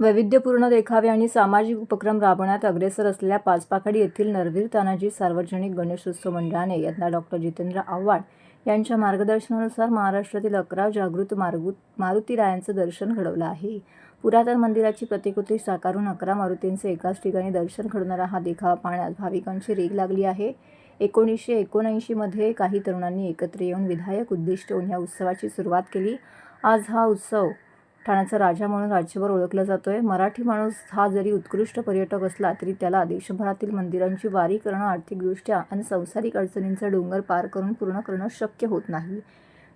वैविध्यपूर्ण देखावे आणि सामाजिक उपक्रम राबवण्यात अग्रेसर असलेल्या पाचपाखाडी येथील नरवीर तानाजी सार्वजनिक गणेशोत्सव मंडळाने यंदा डॉ. जितेंद्र आव्हाड यांच्या मार्गदर्शनानुसार महाराष्ट्रातील 11 जागृत मारुतीरायांचं दर्शन घडवलं आहे. पुरातन मंदिराची प्रतिकृती साकारून 11 मारुतींचे एकाच ठिकाणी दर्शन घडवणारा हा देखावा पाहण्यात भाविकांची रीघ लागली आहे. 1979 मध्ये काही तरुणांनी एकत्र येऊन विधायक उद्दिष्ट या उत्सवाची सुरुवात केली. आज हा उत्सव ठाण्याचा राजा म्हणून राज्यभर ओळखला जातोय. मराठी माणूस हा जरी उत्कृष्ट पर्यटक असला तरी त्याला देशभरातील मंदिरांची वारी करणं आर्थिकदृष्ट्या आणि सांसारिक अडचणींचा डोंगर पार करून पूर्ण करणं शक्य होत नाही.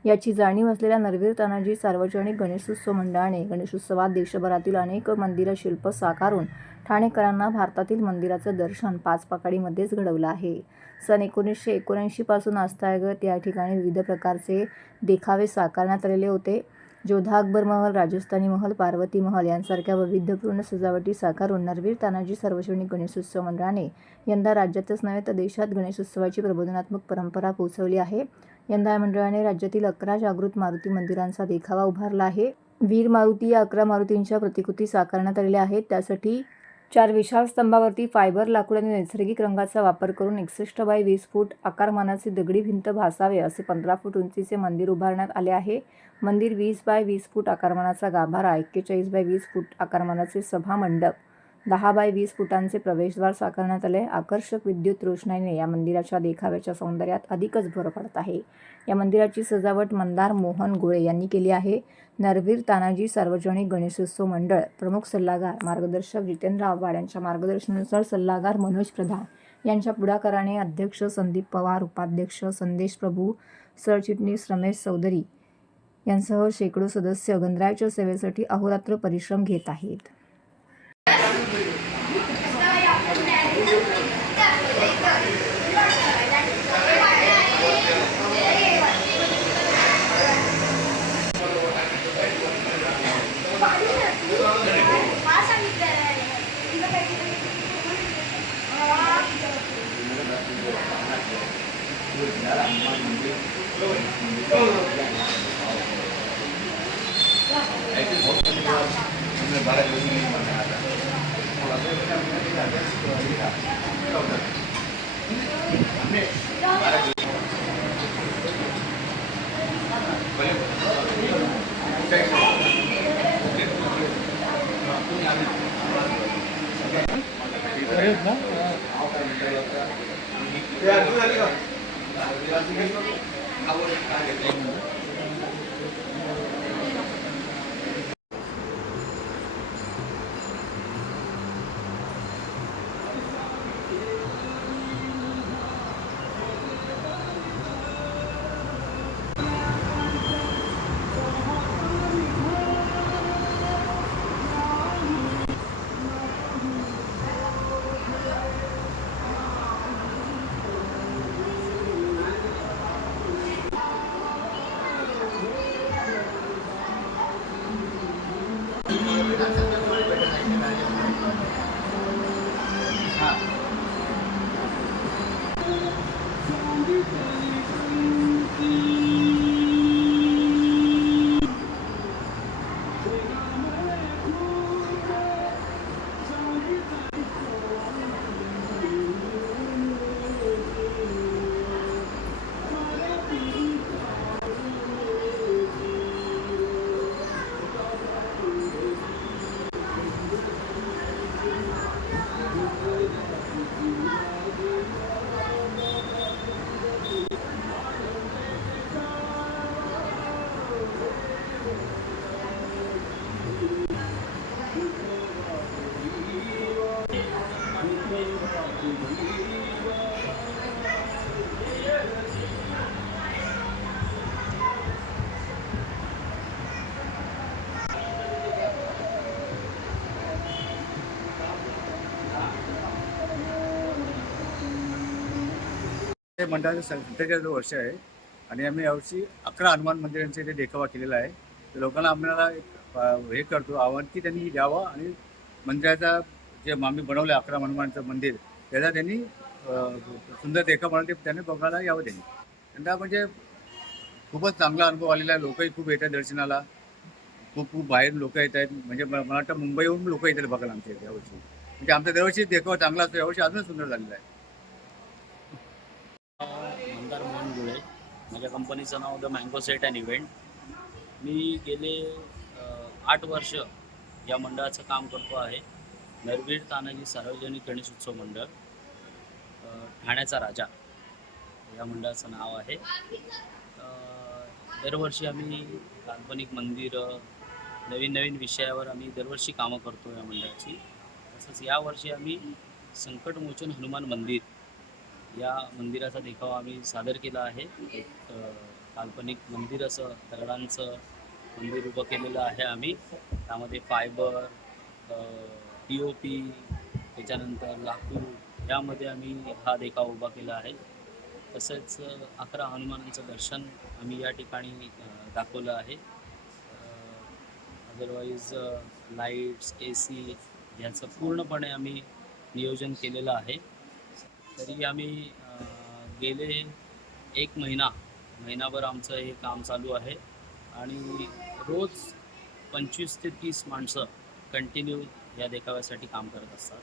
याची जाणीव असलेल्या नरवीर तानाजी सार्वजनिक गणेशोत्सव मंडळाने गणेशोत्सवात देशभरातील अनेक मंदिरं शिल्प साकारून ठाणेकरांना भारतातील मंदिराचं दर्शन पाचपाखाडीमध्येच घडवलं आहे. सन 1979 पासून आस्थागत या ठिकाणी विविध प्रकारचे देखावे साकारण्यात आलेले होते. जोधा अकबर महल, राजस्थानी महल, पार्वती महल यांसारख्या वैविध्यपूर्ण सजावटी साकारून नरवीर तानाजी सार्वजनिक गणेशोत्सव मंडळाने यंदा राज्यातच नव्हे तर देशात गणेशोत्सवाची प्रबोधनात्मक परंपरा पोहोचवली आहे. यंदा या मंडळाने राज्यातील 11 जागृत मारुती मंदिरांचा देखावा उभारला आहे. वीर मारुती या 11 मारुतींच्या प्रतिकृती साकारण्यात आलेल्या आहेत. त्यासाठी 4 विशाल स्तंभावरती फायबर लाकूड आणि नैसर्गिक रंगाचा वापर करून 61 बाय 20 फूट आकारमानाचे दगडी भिंत भासावे असे 15 फूट उंचीचे मंदिर उभारण्यात आले आहे. मंदिर 20 बाय 20 फूट आकारमानाचा गाभारा, 41 बाय 20 फूट आकारमानाचे सभा मंडप, 10 बाय 20 फुटांचे प्रवेशद्वार साकारण्यात आले. आकर्षक विद्युत रोषणाईने या मंदिराच्या देखाव्याच्या सौंदर्यात अधिकच भर पडत आहे. या मंदिराची सजावट मंदार मोहन गोळे यांनी केली आहे. नरवीर तानाजी सार्वजनिक गणेशोत्सव मंडळ प्रमुख सल्लागार मार्गदर्शक जितेंद्र आव्हाड यांच्या मार्गदर्शनानुसार सल्लागार मनोज प्रधान यांच्या पुढाकाराने अध्यक्ष संदीप पवार, उपाध्यक्ष संदेश प्रभू, सरचिटणीस रमेश चौधरी यांसह शेकडो सदस्य गणरायाच्या सेवेसाठी अहोरात्र परिश्रम घेत आहेत. हे मंडळाचं 47 वर्ष आहे आणि आम्ही यावर्षी 11 हनुमान मंदिरांचा इथे देखावा केलेला आहे. तर लोकांना आम्हाला हे करतो आव्हान की त्यांनी यावं आणि मंदिराचा जे आम्ही बनवलं 11 हनुमानचं मंदिर त्याचा त्यांनी सुंदर देखावा म्हणून ते त्यांनी बघायला यावं. त्यांना म्हणजे खूपच चांगला अनुभव आलेला आहे. लोकही खूप येतात दर्शनाला. खूप खूप बाहेर लोक येत आहेत. म्हणजे मला वाटतं मुंबईहून लोक येतात बघायला आमच्या इथे यावर्षी. म्हणजे आमचा दरवर्षी देखावा चांगला असतो, यावर्षी अजूनच सुंदर झालेला आहे. मंदार मोहन गुळे. माझ्या कंपनीचं नाव the mango set and event. मी गेले 8 वर्ष या मंडळाचं काम करतो आहे. नरवीर तानाजी सार्वजनिक गणेश उत्सव मंडळ, ठाण्याचा राजा या मंडळाचं नाव आहे. दरवर्षी आम्ही काल्पनिक मंदिरं, नवीन नवीन विषयावर आम्ही दरवर्षी कामं करतो या मंडळाची. तसंच यावर्षी आम्ही संकटमोचन हनुमान मंदिर या मंदिराचा देखावा आम्ही सादर केला आहे. एक काल्पनिक मंदिर असं दगडांचं मंदिर उभं केलेलं आहे आम्ही. त्यामध्ये फायबर, POP, त्याच्यानंतर लाकूड यामध्ये आम्ही हा देखावा उभा केला आहे. तसेच 11 हनुमानांचं दर्शन आम्ही या ठिकाणी दाखवलं आहे. अदरवाईज लाईट्स, AC ह्याचं पूर्णपणे आम्ही नियोजन केलेलं आहे. तरी आम्ही गेले एक महिनाभर आमचं हे काम चालू आहे आणि रोज 25 ते 30 माणसं कंटिन्यू या देखाव्यासाठी काम करत असतात.